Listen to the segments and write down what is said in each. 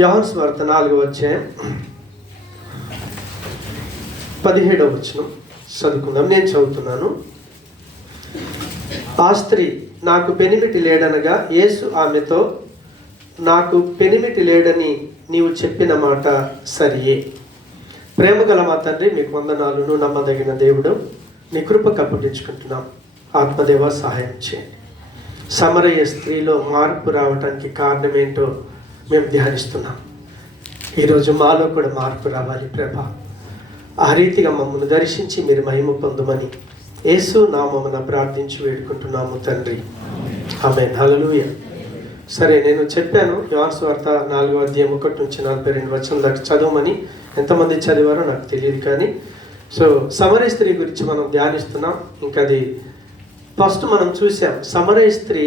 యోహాను సువార్త 4వ అధ్యాయం 17వ వచనం చదువుకుందాం. నేను చదువుతున్నాను. ఆ స్త్రీ, నాకు పెనిమిటి లేడనగా యేసు ఆమెతో, నాకు పెనిమిటి లేడని నీవు చెప్పిన మాట సరియే. ప్రేమగల మా తండ్రి, మీకు వందనాలను. నమ్మదగిన దేవుడు, నీ కృప కప్పగించుకుంటున్నాం. ఆత్మదేవ సహాయం చేయండి. సమరయ స్త్రీలో మార్పు రావడానికి కారణం ఏంటో మేము ధ్యానిస్తున్నాం. ఈరోజు మాలో కూడా మార్పు రావాలి ప్రభా. ఆ రీతిగా మమ్మల్ని దర్శించి మీరు మహిమ పొందమని యేసు నామమున ప్రార్థించి వేడుకుంటున్నాము తండ్రి. ఆమేన్. హల్లెలూయా. సరే, నేను చెప్పాను యోహాను సువార్త 4వ అధ్యాయం 1 నుంచి 42 వచనం దాకా చదవమని. ఎంతమంది చదివారో నాకు తెలియదు, కానీ సమరయ స్త్రీ గురించి మనం ధ్యానిస్తున్నాం. ఇంకా అది ఫస్ట్ మనం చూసాం. సమరయ స్త్రీ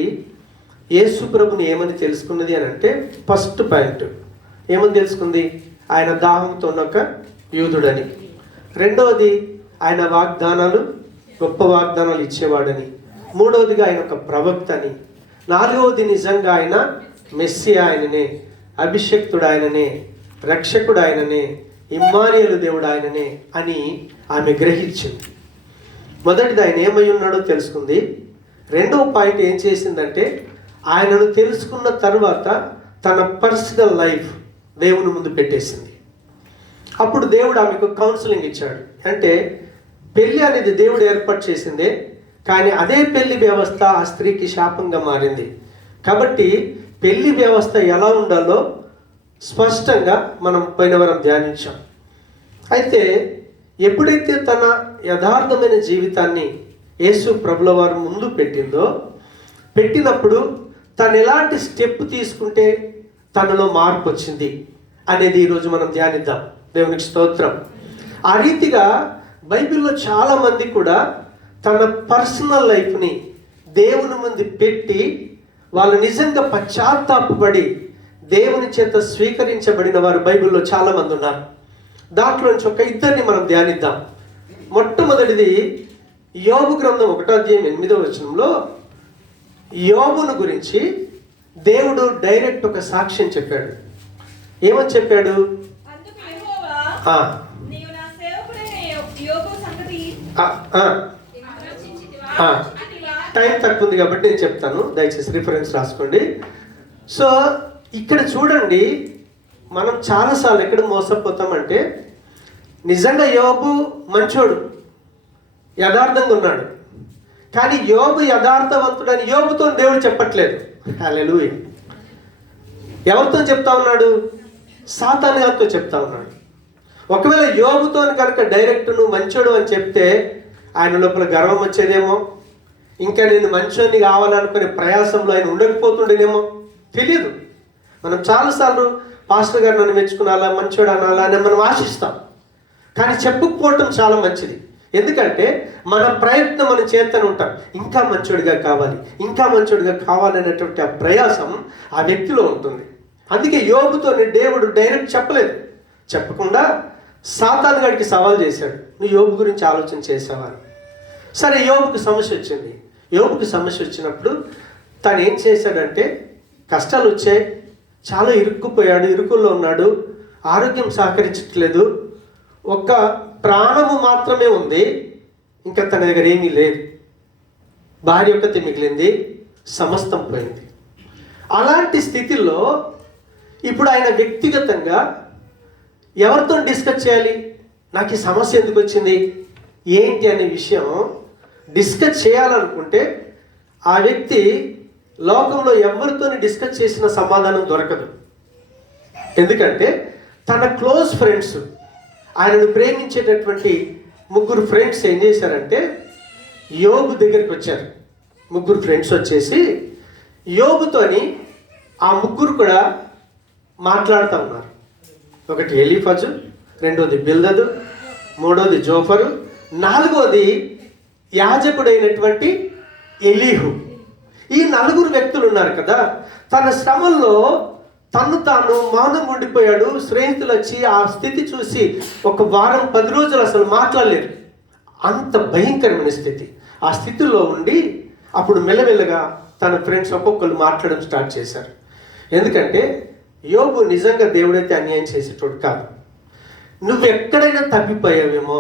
యేసు ప్రభుని ఏమని తెలుసుకున్నది అని అంటే, ఫస్ట్ పాయింట్ ఏమని తెలుసుకుంది? ఆయన దాహంతో ఉన్న ఒక యూదుడని. రెండవది, ఆయన వాగ్దానాలు, గొప్ప వాగ్దానాలు ఇచ్చేవాడని. మూడవదిగా ఆయన ఒక ప్రవక్త అని. నాలుగవది, నిజంగా ఆయన మెస్సియా ఆయననే, అభిషక్తుడు ఆయననే, రక్షకుడు ఆయననే, ఇమ్మానుయేలు దేవుడు ఆయననే అని ఆమె గ్రహించింది. మొదటిది, ఆయన ఏమై ఉన్నాడో తెలుసుకుంది. రెండవ పాయింట్ ఏం చేసిందంటే, ఆయనను తెలుసుకున్న తర్వాత తన పర్సనల్ లైఫ్ దేవుని ముందు పెట్టేసింది. అప్పుడు దేవుడు ఆమెకు కౌన్సిలింగ్ ఇచ్చాడు. అంటే పెళ్ళి అనేది దేవుడు ఏర్పాటు చేసిందే, కానీ అదే పెళ్లి వ్యవస్థ ఆ స్త్రీకి శాపంగా మారింది. కాబట్టి పెళ్లి వ్యవస్థ ఎలా ఉండాలో స్పష్టంగా మనం పోయిన వారం ధ్యానించాం. అయితే ఎప్పుడైతే తన యథార్థమైన జీవితాన్ని యేసు ప్రభుల వారు ముందు పెట్టినప్పుడు తను ఎలాంటి స్టెప్ తీసుకుంటే తనలో మార్పు వచ్చింది అనేది ఈరోజు మనం ధ్యానిద్దాం. దేవునికి స్తోత్రం. ఆ రీతిగా బైబిల్లో చాలామంది కూడా తన పర్సనల్ లైఫ్ని దేవుని ముందు పెట్టి వాళ్ళు నిజంగా పశ్చాత్తాపపడి దేవుని చేత స్వీకరించబడిన వారు బైబిల్లో చాలామంది ఉన్నారు. దాంట్లో నుంచి ఒక ఇద్దరిని మనం ధ్యానిద్దాం. మొట్టమొదటిది యోబు గ్రంథం 1వ అధ్యాయం 8వ వచనంలో యోబును గురించి దేవుడు డైరెక్ట్ ఒక సాక్ష్యం చెప్పాడు. ఏమని చెప్పాడు? టైం తక్కువ ఉంది కాబట్టి నేను చెప్తాను, దయచేసి రిఫరెన్స్ రాసుకోండి. సో ఇక్కడ చూడండి, మనం చాలాసార్లు ఎక్కడ మోసపోతామంటే, నిజంగా యోబు మంచోడు, యథార్థంగా ఉన్నాడు, కానీ యోబు యథార్థవంతుడని యోబుతో దేవుడు చెప్పట్లేదు. హల్లెలూయా. ఎవరితో చెప్తా ఉన్నాడు? సాతాను గారితో చెప్తా ఉన్నాడు. ఒకవేళ యోబుతో కనుక డైరెక్ట్ నువ్వు మంచోడు అని చెప్తే ఆయన లోపల గర్వం వచ్చేదేమో, ఇంకా నేను మంచోడిని కావాలనుకునే ప్రయాసంలో ఆయన ఉండకపోతుండేనేమో, తెలియదు. మనం చాలాసార్లు పాస్టర్ గారు నన్ను మెచ్చుకునాలా, మంచోడు అనాలా అని మనం ఆశిస్తాం, కానీ చెప్పకపోవటం చాలా మంచిది. ఎందుకంటే మన ప్రయత్నం మనం చేస్తూనే ఉంటాం, ఇంకా మంచోడిగా కావాలి, ఇంకా మంచోడిగా కావాలనేటువంటి ఆ ప్రయాసం ఆ వ్యక్తిలో ఉంటుంది. అందుకే యోబుతో దేవుడు డైరెక్ట్ చెప్పలేదు. చెప్పకుండా సాతాను గారికి సవాల్ చేశాడు, నువ్వు యోబు గురించి ఆలోచన చేసావా? సరే, యోబుకి సమస్య వచ్చింది. యోబుకి సమస్య వచ్చినప్పుడు తను ఏం చేశాడంటే, కష్టాలు వచ్చాయి, చాలా ఇరుక్కుపోయాడు, ఇరుకుల్లో ఉన్నాడు, ఆరోగ్యం సహకరించట్లేదు, ఒక్క ప్రాణము మాత్రమే ఉంది, ఇంకా తన దగ్గర ఏమీ లేదు, భార్య ఒక్కతే మిగిలింది, సమస్తం పోయింది. అలాంటి స్థితిలో ఇప్పుడు ఆయన వ్యక్తిగతంగా ఎవరితో డిస్కస్ చేయాలి? నాకు ఈ సమస్య ఎందుకు వచ్చింది, ఏంటి అనే విషయం డిస్కస్ చేయాలనుకుంటే ఆ వ్యక్తి లోకంలో ఎవరితో డిస్కస్ చేసిన సమాధానం దొరకదు. ఎందుకంటే తన క్లోజ్ ఫ్రెండ్స్, ఆయనను ప్రేమించేటటువంటి 3 ఫ్రెండ్స్ ఏం చేశారంటే యోబు దగ్గరికి వచ్చారు. 3 ఫ్రెండ్స్ వచ్చేసి యోబుతోని ఆ 3 కూడా మాట్లాడుతూ ఉన్నారు. ఒకటి ఎలీఫజు, రెండోది బిల్దదు, మూడోది జోఫరు, నాలుగోది యాజకుడైనటువంటి ఎలీహు. ఈ 4 వ్యక్తులు ఉన్నారు కదా. తన శ్రమల్లో తాను మౌనంగా ఉండిపోయాడు. స్నేహితులు వచ్చి ఆ స్థితి చూసి 1 వారం 10 రోజులు అసలు మాట్లాడలేరు. అంత భయంకరమైన స్థితి. ఆ స్థితిలో ఉండి అప్పుడు మెల్లమెల్లగా తన ఫ్రెండ్స్ ఒక్కొక్కరు మాట్లాడడం స్టార్ట్ చేశారు. ఎందుకంటే యోబు నిజంగా దేవుడైతే అన్యాయం చేసేటోడు కాదు. నువ్వు ఎక్కడైనా తప్పిపోయావేమో,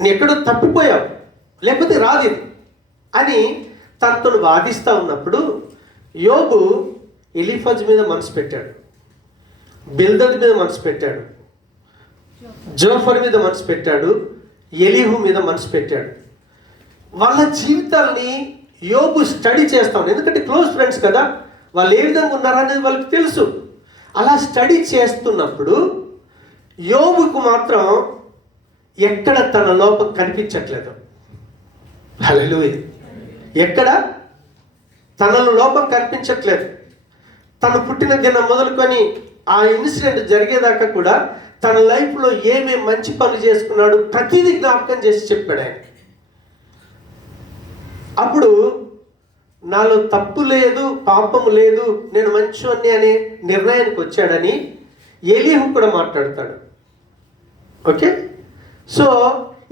నీ ఎక్కడో తప్పిపోయావు, లేకపోతే రాదు ఇది అని తనతో వాదిస్తూ ఉన్నప్పుడు యోబు ఎలీఫజ్ మీద మనసు పెట్టాడు, బిల్దద్ మీద మనసు పెట్టాడు, జోఫర్ మీద మనసు పెట్టాడు, ఎలీహు మీద మనసు పెట్టాడు. వాళ్ళ జీవితాల్ని యోబు స్టడీ చేస్తాను, ఎందుకంటే క్లోజ్ ఫ్రెండ్స్ కదా, వాళ్ళు ఏ విధంగా ఉన్నారనేది వాళ్ళకి తెలుసు. అలా స్టడీ చేస్తున్నప్పుడు యోబుకు మాత్రం ఎక్కడ తన లోపం కనిపించట్లేదు. హల్లెలూయా. ఎక్కడ తనలో లోపం కనిపించట్లేదు. తను పుట్టిన దినం మొదలుకొని ఆ ఇన్సిడెంట్ జరిగేదాకా కూడా తన లైఫ్లో ఏమేమి మంచి పనులు చేసుకున్నాడు ప్రతిదీ జ్ఞాపకం చేసి చెప్పాడు ఆయన. అప్పుడు నాలో తప్పు లేదు, పాపము లేదు, నేను మంచోన్ని అనే నిర్ణయానికి వచ్చాడని ఎలీహు కూడా మాట్లాడతాడు. ఓకే, సో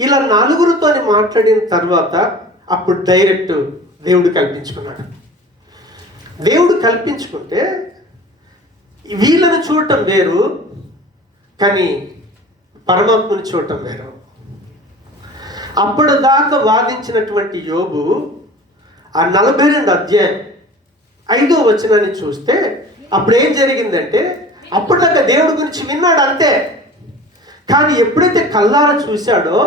ఇలా నలుగురితో మాట్లాడిన తర్వాత అప్పుడు డైరెక్ట్ దేవుడు కల్పించుకున్నాడు. దేవుడు కల్పించుకుంటే వీళ్ళని చూడటం వేరు, కానీ పరమాత్మని చూడటం వేరు. అప్పటిదాకా వాదించినటువంటి యోబు ఆ 42 అధ్యాయం 5వ వచనాన్ని చూస్తే అప్పుడు ఏం జరిగిందంటే, అప్పటిదాకా దేవుడి గురించి విన్నాడు అంతే, కానీ ఎప్పుడైతే కల్లారా చూశాడో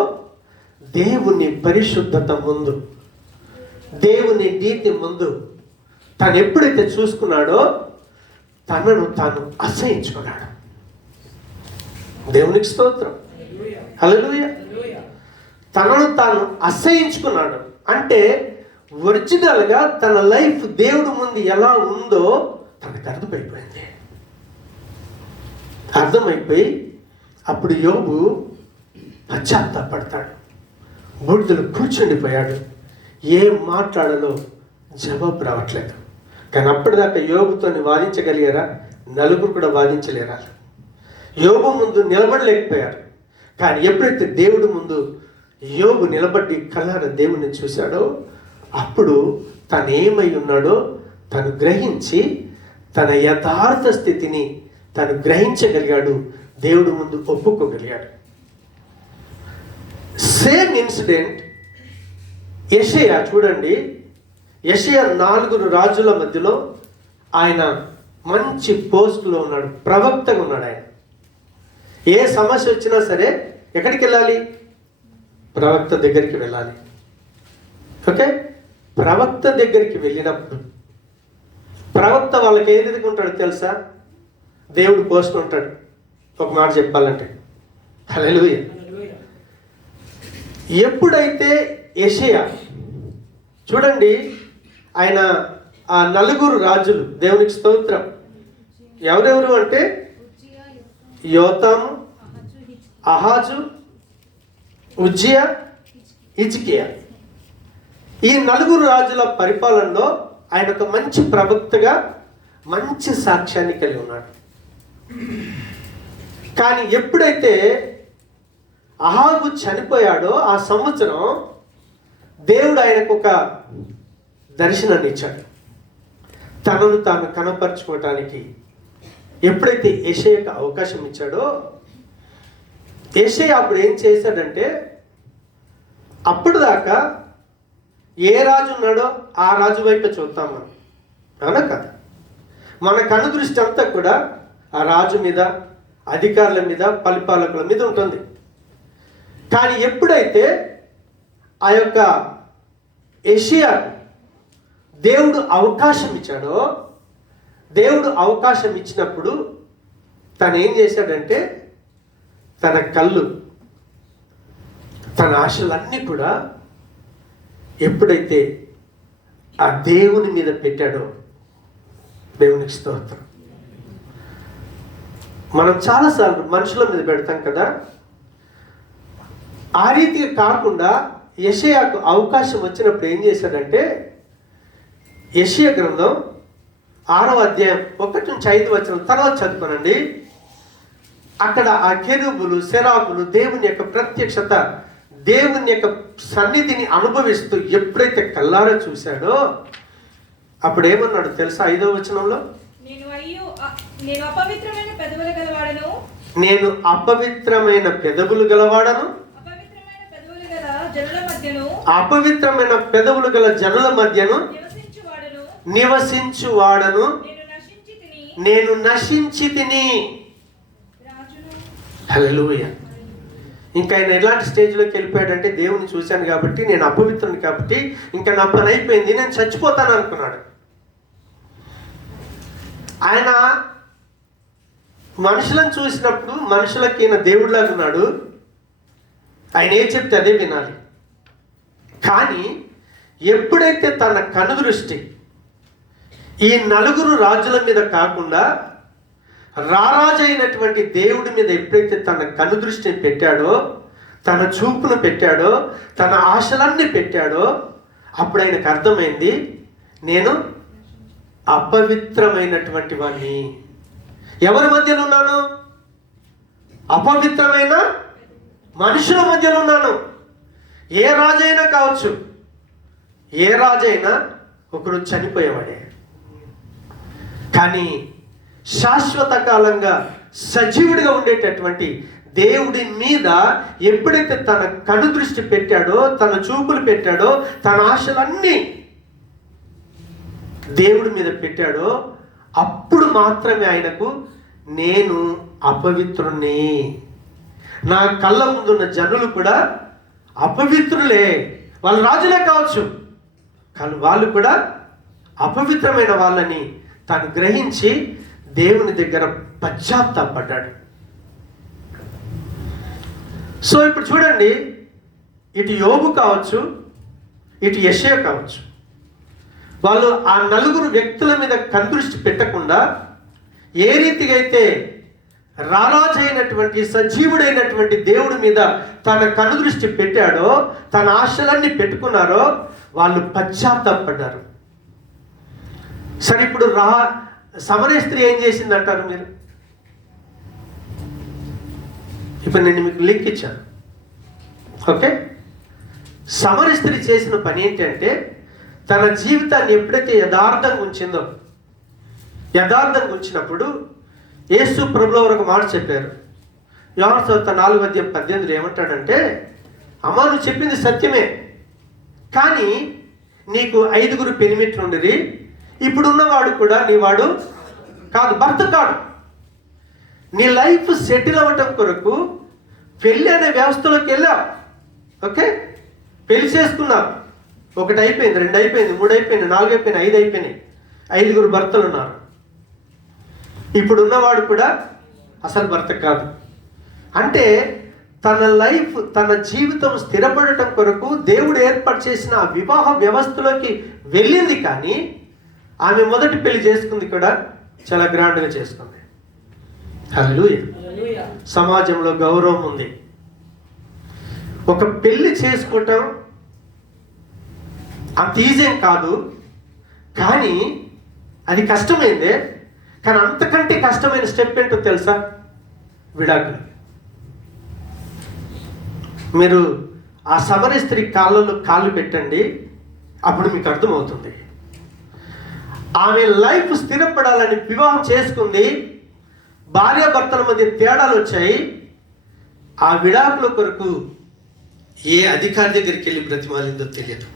దేవుని పరిశుద్ధత ముందు, దేవుని నీతి ముందు తను ఎప్పుడైతే చూసుకున్నాడో తనను తాను అసహించుకున్నాడు. దేవునికి స్తోత్రం, హల్లెలూయా. తనను తాను అసహించుకున్నాడు అంటే ఒరిజినల్గా తన లైఫ్ దేవుడు ముందు ఎలా ఉందో తనకు అర్థమైపోయింది. అర్థమైపోయి అప్పుడు యోబు పశ్చాత్తాపడతాడు, బూడిదలో కూర్చుండిపోయాడు. ఏం మాట్లాడాలో జవాబు రావట్లేదు. కానీ అప్పటిదాకా యోబుతో వాదించగలిగారా? నలుగురు కూడా వాదించలేరా. యోబు ముందు నిలబడలేకపోయారు. కానీ ఎప్పుడైతే దేవుడు ముందు యోబు నిలబడి కల్లారా దేవుడిని చూశాడో అప్పుడు తను ఏమై ఉన్నాడో తను గ్రహించి తన యథార్థ స్థితిని తను గ్రహించగలిగాడు, దేవుడు ముందు ఒప్పుకోగలిగాడు. సేమ్ ఇన్సిడెంట్ యెషయా చూడండి. యెషయా 4 రాజుల మధ్యలో ఆయన మంచి పోస్టులో ఉన్నాడు, ప్రవక్తగా ఉన్నాడు. ఆయన ఏ సమస్య వచ్చినా సరే ఎక్కడికి వెళ్ళాలి? ప్రవక్త దగ్గరికి వెళ్ళాలి. ఓకే, ప్రవక్త దగ్గరికి వెళ్ళినప్పుడు ప్రవక్త వాళ్ళకి ఏది ఉంటాడు తెలుసా? దేవుడు పోస్ట్ ఉంటాడు. ఒక మాట చెప్పాలంటే హల్లెలూయా. ఎప్పుడైతే యెషయా చూడండి, ఆయన ఆ 4 రాజులు, దేవునికి స్తోత్రం, ఎవరెవరు అంటే యోతాము, అహాజు, ఉజ్జియా, హిజ్కియా. ఈ 4 రాజుల పరిపాలనలో ఆయన ఒక మంచి ప్రవక్తగా మంచి సాక్ష్యాన్ని కలిగి ఉన్నాడు. కానీ ఎప్పుడైతే అహాబు చనిపోయాడో ఆ సంవత్సరం దేవుడు ఆయనకు ఒక దర్శనాన్ని ఇచ్చాడు, తనను తాను కనపరుచుకోవటానికి. ఎప్పుడైతే యెషయాకు అవకాశం ఇచ్చాడో యెషయా అప్పుడు ఏం చేశాడంటే, అప్పుడు దాకా ఏ రాజు ఉన్నాడో ఆ రాజు వైపు చూద్దాం మనం, అవునా కదా? మన కనుదృష్టి అంతా కూడా ఆ రాజు మీద, అధికారుల మీద, పరిపాలకుల మీద ఉంటుంది. కానీ ఎప్పుడైతే ఆ యొక్క యెషయా దేవుడు అవకాశం ఇచ్చాడో, దేవుడు అవకాశం ఇచ్చినప్పుడు తను ఏం చేశాడంటే తన కళ్ళు, తన ఆశలన్నీ కూడా ఎప్పుడైతే ఆ దేవుని మీద పెట్టాడో, దేవునికి స్తోత్రం. మనం చాలాసార్లు మనుషుల మీద పెడతాం కదా, ఆ రీతిగా కాకుండా యెషయాకు అవకాశం వచ్చినప్పుడు ఏం చేశాడంటే, యెషయా గ్రంథం 6వ అధ్యాయం 1-5 తర్వాత చదువుకోనండి. అక్కడ ఆ కెరూబులు, సెరాబులు దేవుని యొక్క ప్రత్యక్షత, దేవుని యొక్క సన్నిధిని అనుభవిస్తూ ఎప్పుడైతే కల్లారా చూశాడో అప్పుడు ఏమన్నాడు తెలుసా? 5వ వచనంలో, నేను నేను అపవిత్రమైన పెదవులు గలవాడను, అపవిత్రమైన పెదవులు గల జనుల మధ్యను నివసించువాడను, నేను నశించి తిని. హల్లెలూయా. ఇంకా ఆయన ఎలాంటి స్టేజ్లోకి వెళ్ళిపోయాడంటే, దేవుని చూశాను కాబట్టి, నేను అపవిత్రుని కాబట్టి ఇంకా నా పని అయిపోయింది, నేను చచ్చిపోతాను అనుకున్నాడు. ఆయన మనుషులను చూసినప్పుడు మనుషులకి ఈయన దేవుడిలాగా ఉన్నాడు, ఆయన ఏం చెప్తే అదే వినాలి. కానీ ఎప్పుడైతే తన కనుదృష్టి ఈ నలుగురు రాజుల మీద కాకుండా రారాజు అయినటువంటి దేవుడి మీద ఎప్పుడైతే తన కనుదృష్టిని పెట్టాడో, తన చూపును పెట్టాడో, తన ఆశలన్నీ పెట్టాడో, అప్పుడు ఆయనకు అర్థమైంది, నేను అపవిత్రమైనటువంటి వాడిని. ఎవరి మధ్యలో ఉన్నాను? అపవిత్రమైన మనుషుల మధ్యలో ఉన్నాను. ఏ రాజైనా కావచ్చు, ఏ రాజైనా ఒకరు చనిపోయేవాడే. కానీ శాశ్వత కాలంగా సజీవుడిగా ఉండేటటువంటి దేవుడి మీద ఎప్పుడైతే తన కనుదృష్టి పెట్టాడో, తన చూపులు పెట్టాడో, తన ఆశలన్నీ దేవుడి మీద పెట్టాడో, అప్పుడు మాత్రమే ఆయనకు నేను అపవిత్రుణ్ణి, నా కళ్ళ ముందున్న జనులు కూడా అపవిత్రులే, వాళ్ళు రాజులే కావచ్చు కానీ వాళ్ళు కూడా అపవిత్రమైన వాళ్ళని తాను గ్రహించి దేవుని దగ్గర పశ్చాత్తాపడ్డాడు. సో ఇప్పుడు చూడండి, ఇటు యోబు కావచ్చు, ఇటు యెషయా కావచ్చు, వాళ్ళు ఆ నలుగురు వ్యక్తుల మీద కనుదృష్టి పెట్టకుండా ఏ రీతిగా అయితే రారాజు అయినటువంటి సజీవుడైనటువంటి దేవుడి మీద తన కనుదృష్టి పెట్టాడో, తన ఆశలన్నీ పెట్టుకున్నారో, వాళ్ళు పశ్చాత్తాపడ్డారు. సరే, ఇప్పుడు సమరయ స్త్రీ ఏం చేసింది అంటారు మీరు? ఇప్పుడు నేను మీకు లింక్ ఇచ్చాను, ఓకే? సమరయ స్త్రీ చేసిన పని ఏంటంటే, తన జీవితాన్ని ఎప్పుడైతే యథార్థంగా ఉంచిందో, యథార్థంగా ఉంచినప్పుడు యేసు ప్రభువు ఒక మాట చెప్పారు. యోహాను సువార్త 4:18 ఏమంటాడంటే, అమ్మా నువ్వు చెప్పింది సత్యమే, కానీ నీకు 5 పెనిమిట్లు ఉండిరి, ఇప్పుడున్నవాడు కూడా నీ వాడు కాదు, భర్త కాడు. నీ లైఫ్ సెటిల్ అవ్వటం కొరకు పెళ్ళి అనే వ్యవస్థలోకి వెళ్ళావు, ఓకే? పెళ్లి చేసుకున్నావు, 1 అయిపోయింది, 2 అయిపోయింది, 3 అయిపోయింది, 4 అయిపోయింది, 5 అయిపోయినాయి, 5 భర్తలు ఉన్నారు. ఇప్పుడు ఉన్నవాడు కూడా అసలు భర్త కాదు. అంటే తన లైఫ్, తన జీవితం స్థిరపడటం కొరకు దేవుడు ఏర్పాటు చేసిన ఆ వివాహ వ్యవస్థలోకి వెళ్ళింది. కానీ ఆమె మొదటి పెళ్లి చేసుకుంది కూడా చాలా గ్రాండ్గా చేసుకుంది. హల్లెలూయా. సమాజంలో గౌరవం ఉంది. ఒక పెళ్లి చేసుకోవటం అంత ఈజీ కాదు, కానీ అది కష్టమైందే. కానీ అంతకంటే కష్టమైన స్టెప్ ఏంటో తెలుసా? విడాకులు. మీరు ఆ సమరయ స్త్రీ కాళ్ళలో కాళ్ళు పెట్టండి, అప్పుడు మీకు అర్థమవుతుంది. ఆమె లైఫ్ స్థిరపడాలని వివాహం చేసుకుంది, భార్యాభర్తల మధ్య తేడాలు వచ్చాయి. ఆ విడాకుల కొరకు ఏ అధికారి దగ్గరికి వెళ్ళి బ్రతిమాలిందో తెలియదు.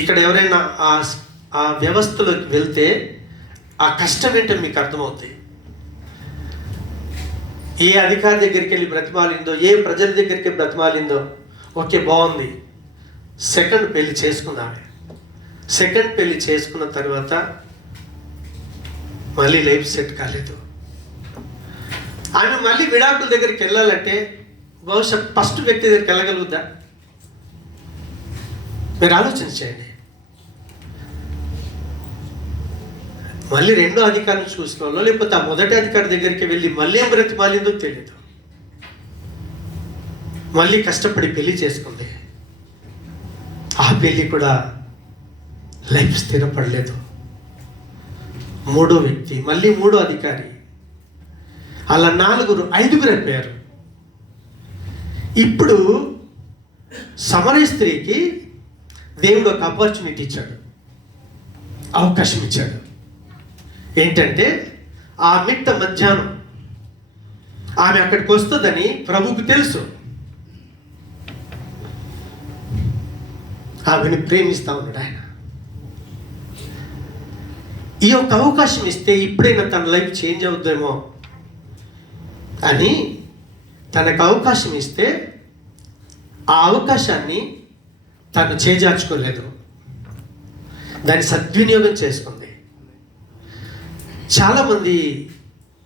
ఇక్కడ ఎవరైనా ఆ వ్యవస్థలోకి వెళ్తే ఆ కష్టం ఏంటో మీకు అర్థమవుతాయి. ఏ అధికారి దగ్గరికి వెళ్ళి బ్రతిమాలిందో, ఏ ప్రజల దగ్గరికి బ్రతిమాలిందో, ఓకే బాగుంది, సెకండ్ పెళ్లి చేసుకుందామే. సెకండ్ పెళ్లి చేసుకున్న తర్వాత మళ్ళీ లైఫ్ సెట్ కాలేదు. ఆమె మళ్ళీ విడాకుల దగ్గరికి వెళ్ళాలంటే బహుశా ఫస్ట్ వ్యక్తి దగ్గరికి వెళ్ళగలుగుద్దా? మీరు ఆలోచించండి. మళ్ళీ రెండో అధికారిని చూసుకోవాలో, లేకపోతే ఆ మొదటి అధికారి దగ్గరికి వెళ్ళి మళ్ళీ ఏం బ్రతిమాలిందో తెలియదు. మళ్ళీ కష్టపడి పెళ్లి చేసుకుంది. ఆ పెళ్లి కూడా లైఫ్ స్థిరపడలేదు. మూడో వ్యక్తి, మళ్ళీ మూడో అధికారి, అలా 4, 5 అయిపోయారు. ఇప్పుడు సమరయ స్త్రీకి దేవుడు ఒక ఆపర్చునిటీ ఇచ్చాడు, అవకాశం ఇచ్చాడు. ఏంటంటే ఆ మిట్ట మధ్యాహ్నం ఆమె అక్కడికి వస్తుందని ప్రభువుకు తెలుసు. ఆమెను ప్రేమిస్తా ఉన్నాడు ఆయన. ఈ యొక్క అవకాశం ఇస్తే ఇప్పుడైనా తన లైఫ్ చేంజ్ అవుద్దేమో అని తనకు అవకాశం ఇస్తే ఆ అవకాశాన్ని తను చేజార్చుకోలేదు, దాన్ని సద్వినియోగం చేసుకుంది. చాలామంది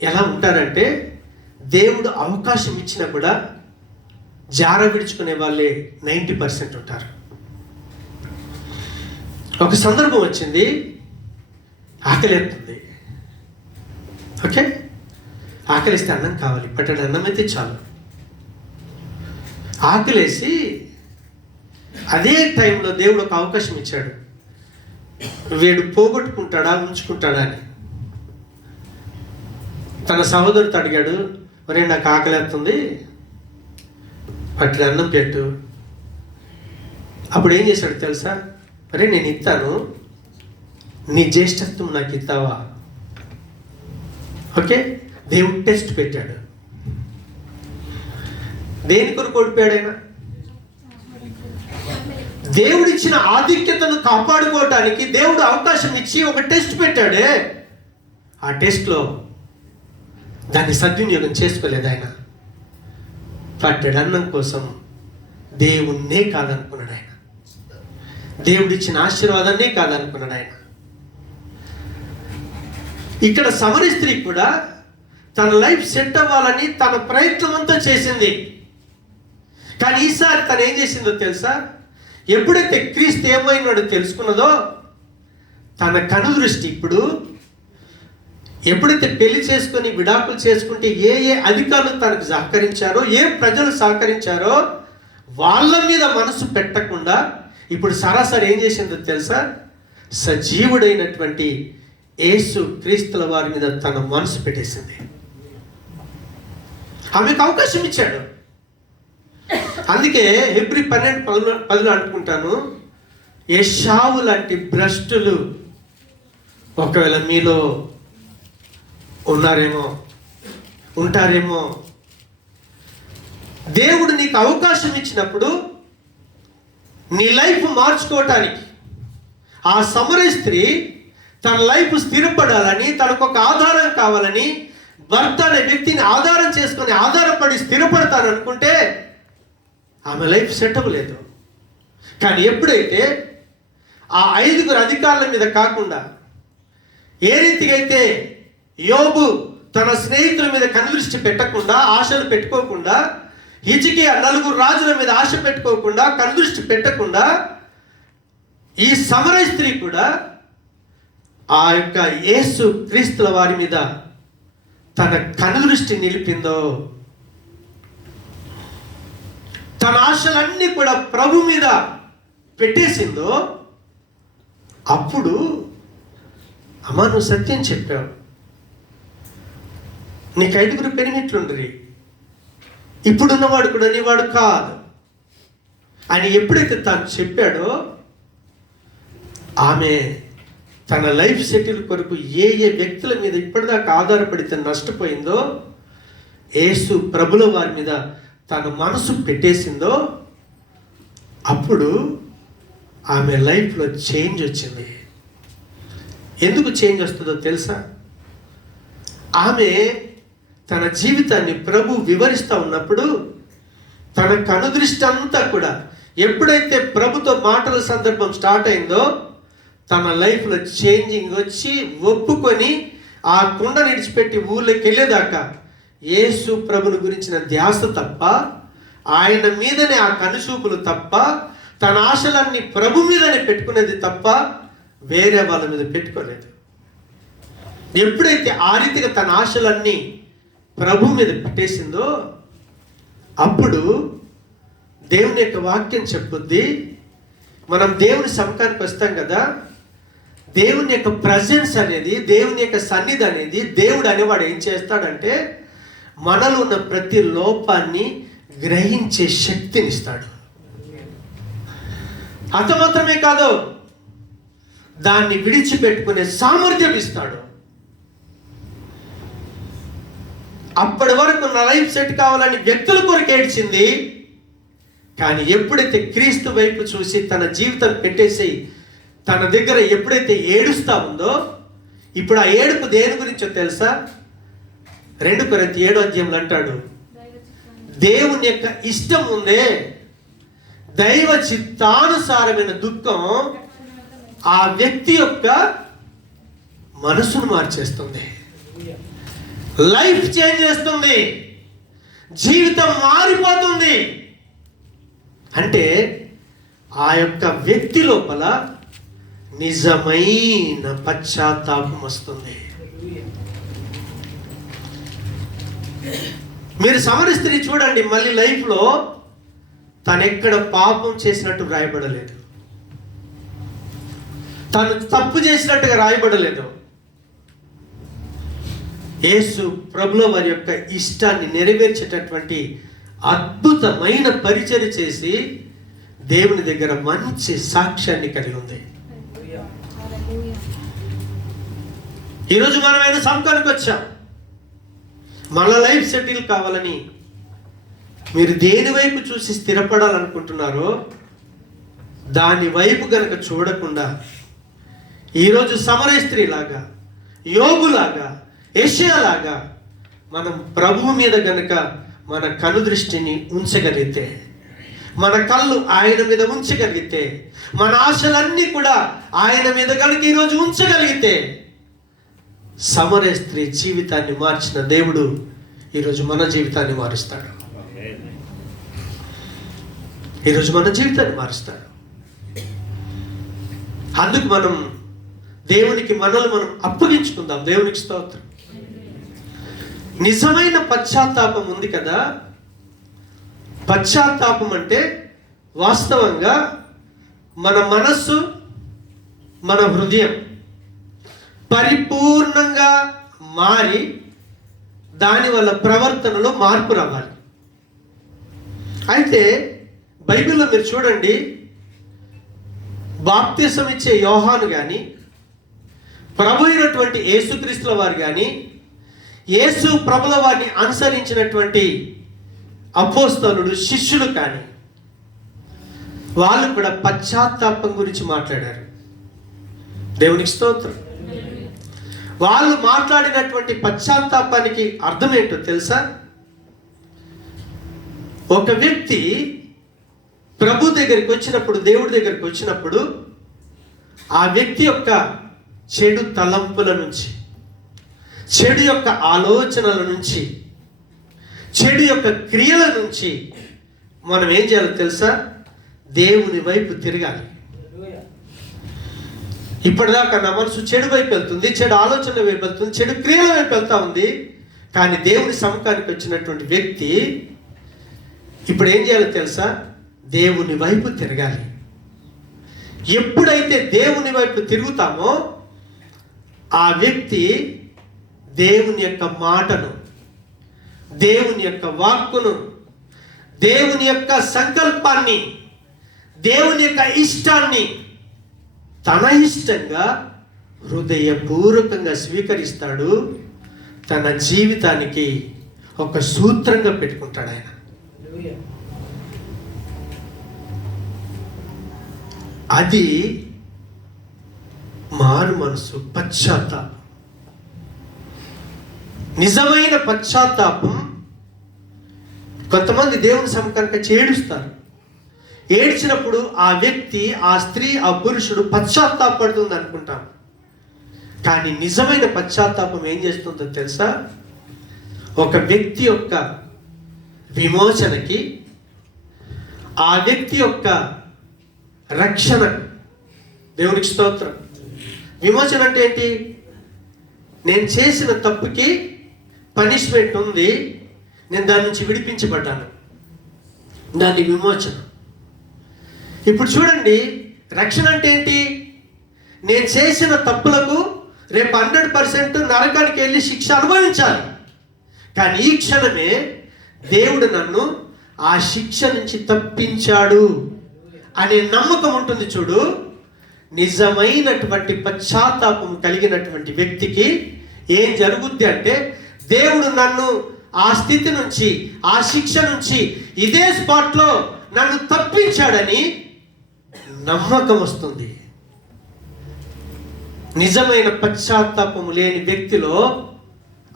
ఎలా ఉంటారంటే దేవుడు అవకాశం ఇచ్చినా కూడా జార విడుచుకునే వాళ్ళే 90% ఉంటారు. ఒక సందర్భం వచ్చింది, ఆకలిస్తుంది. ఓకే, ఆకలిస్తే అన్నం కావాలి, పట్టడి అన్నం అయితే చాలు. ఆకలేసి అదే టైంలో దేవుడు ఒక అవకాశం ఇచ్చాడు, వీడు పోగొట్టుకుంటాడా ఉంచుకుంటాడా అని. తన సహోదరుడితో అడిగాడు, ఒరే నాకు ఆకలిస్తుంది, పట్టడి అన్నం పెట్టు. అప్పుడు ఏం చేశాడు తెలుసా? అరే నేను ఇస్తాను, నీ జ్యేష్ఠత్వం నాకు ఇస్తావా? ఓకే, దేవుడు టెస్ట్ పెట్టాడు. దేని కొరకు ఓడిపోయాడు ఆయన? దేవుడిచ్చిన ఆధిక్యతను కాపాడుకోవటానికి దేవుడు అవకాశం ఇచ్చి ఒక టెస్ట్ పెట్టాడే. ఆ టెస్ట్లో దాన్ని సద్వినియోగం చేసుకోలేదు ఆయన. పట్టెడు అన్నం కోసం దేవుణ్ణే కాదనుకున్నాడు ఆయన, దేవుడిచ్చిన ఆశీర్వాదాన్నే కాదనుకున్నాడు ఆయన. ఇక్కడ సమరీ స్త్రీ కూడా తన లైఫ్ సెట్ అవ్వాలని తన ప్రయత్నం అంతా చేసింది. కానీ ఈసారి తను ఏం చేసిందో తెలుసా? ఎప్పుడైతే క్రీస్తు ఏమైనాడో తెలుసుకున్నదో తన కనుదృష్టి ఇప్పుడు ఎప్పుడైతే పెళ్లి చేసుకొని విడాకులు చేసుకుంటే ఏ అధికారులు తనకు సహకరించారో, ఏ ప్రజలు సహకరించారో వాళ్ళ మీద మనసు పెట్టకుండా ఇప్పుడు సరాసరి ఏం చేసిందో తెలుసా? సజీవుడైనటువంటి యేసు క్రీస్తుల వారి మీద తన మనసు పెట్టేసింది. ఆమెకు అవకాశం ఇచ్చాడు. అందుకే హెబ్రీ 12:10 అనుకుంటాను, ఏశావు లాంటి భ్రష్టులు ఒకవేళ మీలో ఉంటారేమో. దేవుడు నీకు అవకాశం ఇచ్చినప్పుడు నీ లైఫ్ మార్చుకోవటానికి, ఆ సమరీ స్త్రీ తన లైఫ్ స్థిరపడాలని, తనకు ఒక ఆధారం కావాలని, భర్త అనే వ్యక్తిని ఆధారం చేసుకొని ఆధారపడి స్థిరపడతాననుకుంటే ఆమె లైఫ్ సెట్ అవ్వలేదు. కానీ ఎప్పుడైతే ఆ 5 అధికారుల మీద కాకుండా ఏ రీతిగా అయితే యోబు తన స్నేహితుల మీద కనుదృష్టి పెట్టకుండా, ఆశలు పెట్టుకోకుండా, హిజ్కియా 4 రాజుల మీద ఆశ పెట్టుకోకుండా, కనుదృష్టి పెట్టకుండా, ఈ సమరీ స్త్రీ కూడా ఆ యొక్క యేసు క్రీస్తుల వారి మీద తన కనుదృష్టి నిలిపిందో, తన ఆశలన్నీ కూడా ప్రభు మీద పెట్టేసిందో, అప్పుడు అమ్మా నువ్వు సత్యం చెప్పావు, నీకు 5 పెనిమిట్లుండ్రి, ఇప్పుడున్నవాడు కూడా నీవాడు కాదు అని ఎప్పుడైతే తాను చెప్పాడో, ఆమె తన లైఫ్ సెటిల్ కొరకు ఏ వ్యక్తుల మీద ఇప్పటిదాకా ఆధారపడితే నష్టపోయిందో, యేసు ప్రభుల వారి మీద తన మనసు పెట్టేసిందో, అప్పుడు ఆమె లైఫ్లో చేంజ్ వచ్చింది. ఎందుకు చేంజ్ వస్తుందో తెలుసా? ఆమె తన జీవితాన్ని ప్రభు వివరిస్తూ ఉన్నప్పుడు తన కనుదృష్టి అంతా కూడా ఎప్పుడైతే ప్రభుతో మాటల సందర్భం స్టార్ట్ అయిందో, తన లైఫ్లో చేంజింగ్ వచ్చి ఒప్పుకొని ఆ కుండ నిడిచిపెట్టి ఊళ్ళోకి వెళ్ళేదాకా యేసు ప్రభుని గురించిన ధ్యాస తప్ప, ఆయన మీదనే ఆ కనుచూపులు తప్ప, తన ఆశలన్నీ ప్రభు మీదనే పెట్టుకునేది తప్ప వేరే వాళ్ళ మీద పెట్టుకోలేదు. ఎప్పుడైతే ఆ రీతిగా తన ఆశలన్నీ ప్రభు మీద పెట్టేసిందో, అప్పుడు దేవుని యొక్క వాక్యం చెప్పుద్ది, మనం దేవుని సముఖానికి వస్తాం కదా, దేవుని యొక్క ప్రజెన్స్ అనేది, దేవుని యొక్క సన్నిధి అనేది, దేవుడు అనేవాడు ఏం చేస్తాడంటే మనలో ఉన్న ప్రతి లోపాన్ని గ్రహించే శక్తిని ఇస్తాడు. అంత మాత్రమే కాదు, దాన్ని విడిచిపెట్టుకునే సామర్థ్యం ఇస్తాడు. అప్పటి వరకు నా లైఫ్ సెట్ కావాలని వ్యక్తుల కొరకు ఏడ్చింది. కానీ ఎప్పుడైతే క్రీస్తు వైపు చూసి తన జీవితం పెట్టేసి తన దగ్గర ఎప్పుడైతే ఏడుస్తా ఉందో, ఇప్పుడు ఆ ఏడుపు దేని గురించో తెలుసా? 2 కొరింథీ 7 అంటాడు, దేవుని యొక్క ఇష్టం ఉందే, దైవ చిత్తానుసారమైన దుఃఖం ఆ వ్యక్తి యొక్క మనసును మార్చేస్తుంది, లైఫ్ చేంజ్ చేస్తుంది, జీవితం మారిపోతుంది. అంటే ఆ యొక్క వ్యక్తి లోపల నిజమైన పశ్చాత్తాపం వస్తుంది. మీరు సమరయ స్త్రీ చూడండి, మళ్ళీ లైఫ్లో తను ఎక్కడ పాపం చేసినట్టు రాయబడలేదు, తను తప్పు చేసినట్టుగా రాయబడలేదు. యేసు ప్రభుల వారి యొక్క ఇష్టాన్ని నెరవేర్చేటటువంటి అద్భుతమైన పరిచర్య చేసి దేవుని దగ్గర మంచి సాక్ష్యాన్ని కలిగి ఉంది. ఈరోజు మనమైన సంఘానికి వచ్చాం, మన లైఫ్ సెటిల్ కావాలని. మీరు దేని వైపు చూసి స్థిరపడాలనుకుంటున్నారో దాని వైపు గనక చూడకుండా ఈరోజు సమరయ స్త్రీ లాగా, యోబులాగా, యెషయాలాగా మనం ప్రభువు మీద గనక మన కనుదృష్టిని ఉంచగలిగితే, మన కళ్ళు ఆయన మీద ఉంచగలిగితే, మన ఆశలన్నీ కూడా ఆయన మీద కనుక ఈరోజు ఉంచగలిగితే, సమరయ స్త్రీ జీవితాన్ని మార్చిన దేవుడు ఈరోజు మన జీవితాన్ని మారుస్తాడు. ఈరోజు మన జీవితాన్ని మారుస్తాడు. అందుకు మనం దేవునికి మనల్ని మనం అప్పగించుకుందాం. దేవునికి స్తోత్రం. నిజమైన పశ్చాత్తాపం ఉంది కదా. పశ్చాత్తాపం అంటే వాస్తవంగా మన మనస్సు, మన హృదయం పరిపూర్ణంగా మారి దానివల్ల ప్రవర్తనలో మార్పు రావాలి. అయితే బైబిల్లో మీరు చూడండి, బాప్తిసం ఇచ్చే యోహాను కానీ, ప్రభు అయినటువంటి యేసుక్రీస్తుల వారు కానీ, యేసు ప్రభుల వారిని అనుసరించినటువంటి అపోస్తలుడు, శిష్యులు కానీ, వాళ్ళు కూడా పశ్చాత్తాపం గురించి మాట్లాడారు. దేవునికి స్తోత్రం. వాళ్ళు మాట్లాడినటువంటి పశ్చాత్తాపానికి అర్థం ఏంటో తెలుసా? ఒక వ్యక్తి ప్రభు దగ్గరికి వచ్చినప్పుడు, దేవుడి దగ్గరికి వచ్చినప్పుడు, ఆ వ్యక్తి యొక్క చెడు తలంపుల నుంచి, చెడు యొక్క ఆలోచనల నుంచి, చెడు యొక్క క్రియల నుంచి మనం ఏం చేయాలో తెలుసా? దేవుని వైపు తిరగాలి. ఇప్పటిదాకా నా మనసు చెడు వైపు వెళ్తుంది, చెడు ఆలోచనల వైపు వెళ్తుంది, చెడు క్రియల వైపు వెళ్తా ఉంది. కానీ దేవుని సముఖానికి వచ్చినటువంటి వ్యక్తి ఇప్పుడు ఏం చేయాలో తెలుసా? దేవుని వైపు తిరగాలి. ఎప్పుడైతే దేవుని వైపు తిరుగుతామో ఆ వ్యక్తి దేవుని యొక్క మాటను, దేవుని యొక్క వాక్కును, దేవుని యొక్క సంకల్పాన్ని, దేవుని యొక్క ఇష్టాన్ని తన ఇష్టంగా హృదయపూర్వకంగా స్వీకరిస్తాడు. తన జీవితానికి ఒక సూత్రంగా పెట్టుకుంటాడు ఆయన. అది మారు మనసు, పశ్చాత్తాపం. నిజమైన పశ్చాత్తాపం. కొంతమంది దేవుని సముఖానికి ఏడుస్తారు. ఏడ్చినప్పుడు ఆ వ్యక్తి, ఆ స్త్రీ, ఆ పురుషుడు పశ్చాత్తాపడుతుంది అనుకుంటాం. కానీ నిజమైన పశ్చాత్తాపం ఏం చేస్తుందో తెలుసా? ఒక వ్యక్తి యొక్క విమోచనకి, ఆ వ్యక్తి యొక్క రక్షణ. దేవునికి స్తోత్రం. విమోచన అంటే ఏంటి? నేను చేసిన తప్పుకి పనిష్మెంట్ ఉంది, నేను దాని నుంచి విడిపించబడ్డాను, దాని విమోచన. ఇప్పుడు చూడండి, రక్షణ అంటే ఏంటి? నేను చేసిన తప్పులకు రేపు 100% నరకానికి వెళ్ళి శిక్ష అనుభవించాలి. కానీ ఈ క్షణమే దేవుడు నన్ను ఆ శిక్ష నుంచి తప్పించాడు అనే నమ్మకం ఉంటుంది చూడు. నిజమైనటువంటి పశ్చాత్తాపం కలిగినటువంటి వ్యక్తికి ఏం జరుగుద్ది అంటే, దేవుడు నన్ను ఆ స్థితి నుంచి, ఆ శిక్ష నుంచి ఇదే స్పాట్లో నన్ను తప్పించాడని నమ్మకం వస్తుంది. నిజమైన పశ్చాత్తాపం లేని వ్యక్తిలో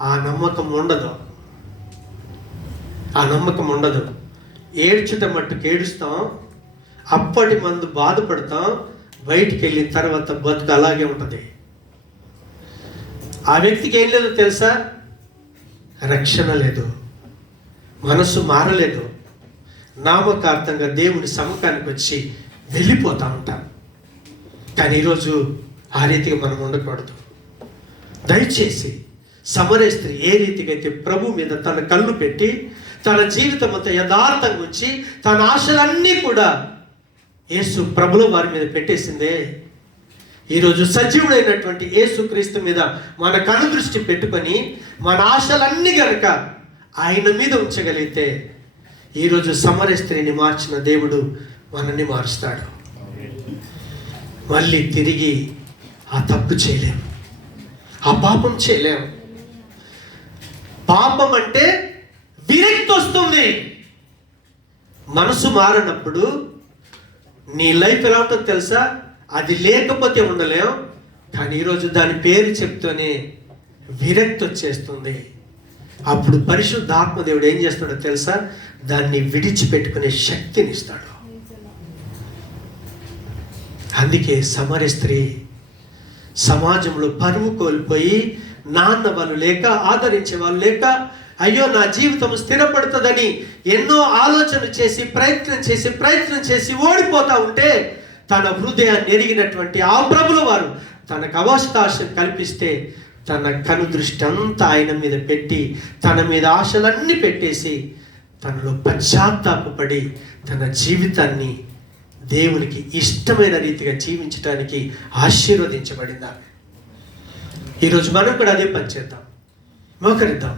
ఆ నమ్మకం ఉండదు. ఆ నమ్మకం ఉండదు. ఏడ్చుట మట్టుకు ఏడుస్తాం, అప్పటి మందు బాధపడతాం, బయటికి వెళ్ళిన తర్వాత బతుకు అలాగే ఉంటుంది. ఆ వ్యక్తికి ఏం లేదో తెలుసా? రక్షణ లేదు, మనసు మారలేదు, నామకార్థంగా దేవుని సముఖానికి వచ్చి వెళ్ళిపోతా ఉంటాం. కానీ ఈరోజు ఆ రీతిగా మనం ఉండకూడదు. దయచేసి సమరయ స్త్రీ ఏ రీతిగా అయితే ప్రభు మీద తన కళ్ళు పెట్టి తన జీవితం అంతా యథార్థంగా ఉంచి తన ఆశలన్నీ కూడా యేసు ప్రభుల వారి మీద పెట్టేసిందే, ఈరోజు సజీవుడైనటువంటి యేసుక్రీస్తు మీద మన కనుదృష్టి పెట్టుకొని మన ఆశలన్నీ కనుక ఆయన మీద ఉంచగలిగితే ఈరోజు సమరయ స్త్రీని మార్చిన దేవుడు మనల్ని మారుస్తాడు. మళ్ళీ తిరిగి ఆ తప్పు చేయలేము, ఆ పాపం చేయలేము. పాపం అంటే విరక్తి వస్తుంది. మనసు మారినప్పుడు నీ లైఫ్ ఎలా ఉంటుందో తెలుసా? అది లేకపోతే ఉండలేం. కానీ ఈరోజు దాని పేరు చెప్తూనే విరక్తి వచ్చేస్తుంది. అప్పుడు పరిశుద్ధాత్మ దేవుడు ఏం చేస్తాడో తెలుసా? దాన్ని విడిచిపెట్టుకునే శక్తిని ఇస్తాడు. అందుకే సమరయ స్త్రీ సమాజంలో పరువు కోల్పోయి, నాన్న వాళ్ళు లేక, ఆదరించే వాళ్ళు లేక, అయ్యో నా జీవితం స్థిరపడుతుందని ఎన్నో ఆలోచన చేసి ప్రయత్నం చేసి ఓడిపోతా ఉంటే తన హృదయాన్ని ఎరిగినటువంటి ఆ ప్రభుల వారు తనకు అవకాశం కల్పిస్తే తన కనుదృష్టి అంతా ఆయన మీద పెట్టి తన మీద ఆశలన్నీ పెట్టేసి తనలో పశ్చాత్తాపపడి తన జీవితాన్ని దేవునికి ఇష్టమైన రీతిగా జీవించడానికి ఆశీర్వదించబడింది ఆమె. ఈరోజు మనం కూడా అదే పని చేద్దాం. మోకరిద్దాం.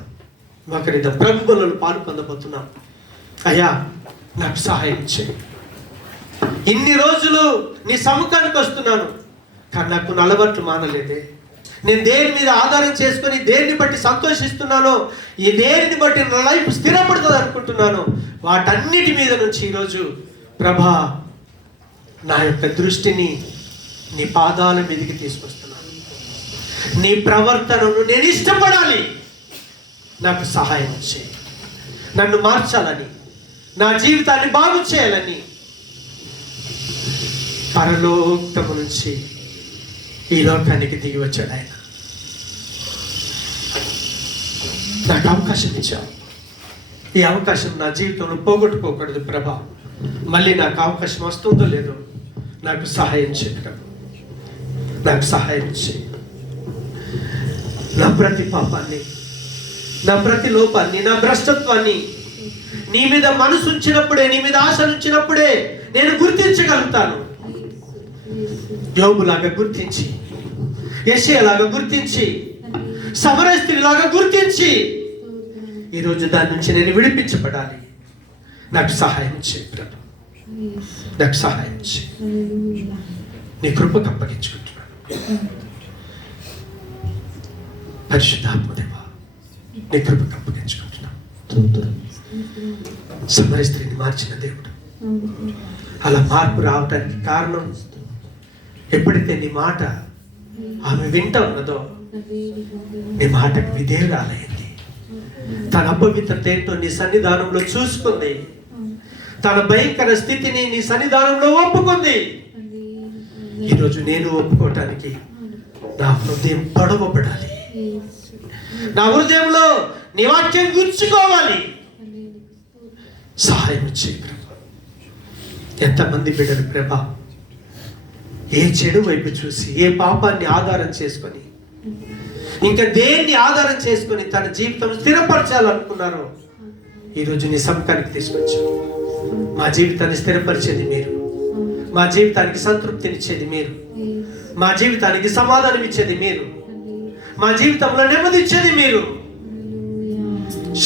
ప్రభు బలులలో పాలు పొందబోతున్నాం. అయ్యా నాకు సహాయం చేయి. ఇన్ని రోజులు నీ సముఖానికి వస్తున్నాను, కానీ నాకు నలబట్లు మానలేదే. నేను దేని మీద ఆధారం చేసుకొని దేన్ని బట్టి సంతోషిస్తున్నానో, ఈ దేనిని బట్టి నా లైఫ్ స్థిరపడుతుంది అనుకుంటున్నాను, వాటన్నిటి మీద నుంచి ఈరోజు ప్రభా నా యొక్క దృష్టిని నీ పాదాల మీదకి తీసుకొస్తున్నాను. నీ ప్రవర్తనను నేను ఇష్టపడాలి. నాకు సహాయం చేయి. నన్ను మార్చాలని, నా జీవితాన్ని బాగు చేయాలని పరలోకము నుంచి ఈ లోకానికి దిగి వచ్చాడు ఆయన. నాకు అవకాశం ఇచ్చావు. ఈ అవకాశం నా జీవితంలో పోగొట్టుకోకూడదు ప్రభా. మళ్ళీ నాకు అవకాశం వస్తుందో లేదో నాకు సహాయం చేయడం. నాకు సహాయం చేయి. నా ప్రతి పాపాన్ని, నా ప్రతి లోపాన్ని, నా భ్రష్టత్వాన్ని నీ మీద మనసు ఉంచినప్పుడే, నీ మీద ఆశ ఉంచినప్పుడే నేను గుర్తించగలుగుతాను. యోబులాగా గుర్తించి, యెషయాలాగా గుర్తించి, సమరయ స్త్రీలాగా గుర్తించి ఈరోజు దాని నుంచి నేను విడిపించబడాలి. నాకు సహాయం చేయి ప్రభు. నాకు సహాయం చేయి. నీ కృపకు అప్పగించుకుంటున్నాను. పరిశుద్ధాత్మదేవా, నీ కృపకు అప్పగించుకుంటున్నాను. సమరయ స్త్రీని మార్చిన దేవుడు. అలా మార్పు రావడానికి కారణం ఎప్పుడైతే నీ మాట ఆమె వింటా ఉన్నదో, నీ మాటకు విధేయురాలైంది. తన అపవిత్రత ఏంటో నీ సన్నిధానంలో చూసుకుంది. తన భయంకర స్థితిని నీ సన్నిధానంలో ఒప్పుకుంది. ఈరోజు నేను ఒప్పుకోవటానికి నా హృదయం పడవబడాలి. నా హృదయంలో నీ వాక్యం గుచ్చుకోవాలి. సహాయం చేయి ప్రభా. ఎంతమంది బిడ్డలు ప్రభా ఏ చెడు వైపు చూసి, ఏ పాపాన్ని ఆధారం చేసుకొని, ఇంకా దేన్ని ఆధారం చేసుకొని తన జీవితం స్థిరపరచాలనుకున్నారో ఈరోజు నీ సముఖానికి తీసుకొచ్చావు. మా జీవితాన్ని స్థిరపరిచేది మీరు, మా జీవితానికి సంతృప్తినిచ్చేది మీరు, మా జీవితానికి సమాధానం ఇచ్చేది మీరు, మా జీవితంలో నెమ్మది ఇచ్చేది మీరు,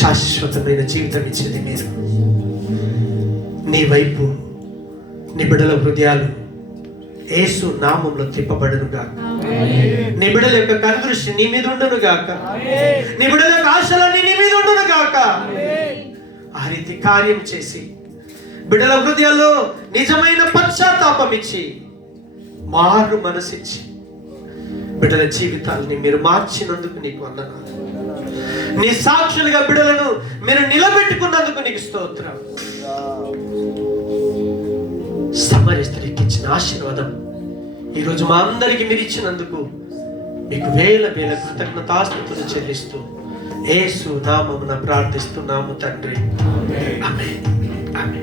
శాశ్వతమైన జీవితం ఇచ్చేది మీరు. నీ వైపు నీ బిడ్డల హృదయాలు యేసు నామములో తిప్పబడును గాక. నీ బిడ్డల యొక్క కనుదృష్టి నీ మీద ఉండును గాక. నీ బిడ్డల యొక్క ఆశలన్నీ నీ మీద ఉండును దీవించును గాక. ఆ రీతి కార్యం చేసి బిడ్డల హృదయాల్లో నిజమైన పశ్చాత్తాపం ఇచ్చి మారు మనసిచ్చి బిడ్డల జీవితాలని మీరు మార్చినందుకు నీకు వందనాలు. నీ సాక్షులుగా బిడ్డలను మీరు నిలబెట్టుకున్నందుకు నీకు స్తోత్రం. సమరయ స్త్రీకి ఇచ్చిన ఆశీర్వాదం ఈరోజు మా అందరికి మీరు ఇచ్చినందుకు మీకు వేల వేల కృతజ్ఞతాస్తుతులు చెల్లిస్తూ యేసు నామమున ప్రార్థిస్తున్నాము తండ్రి. ఆమేన్. ఆమేన్.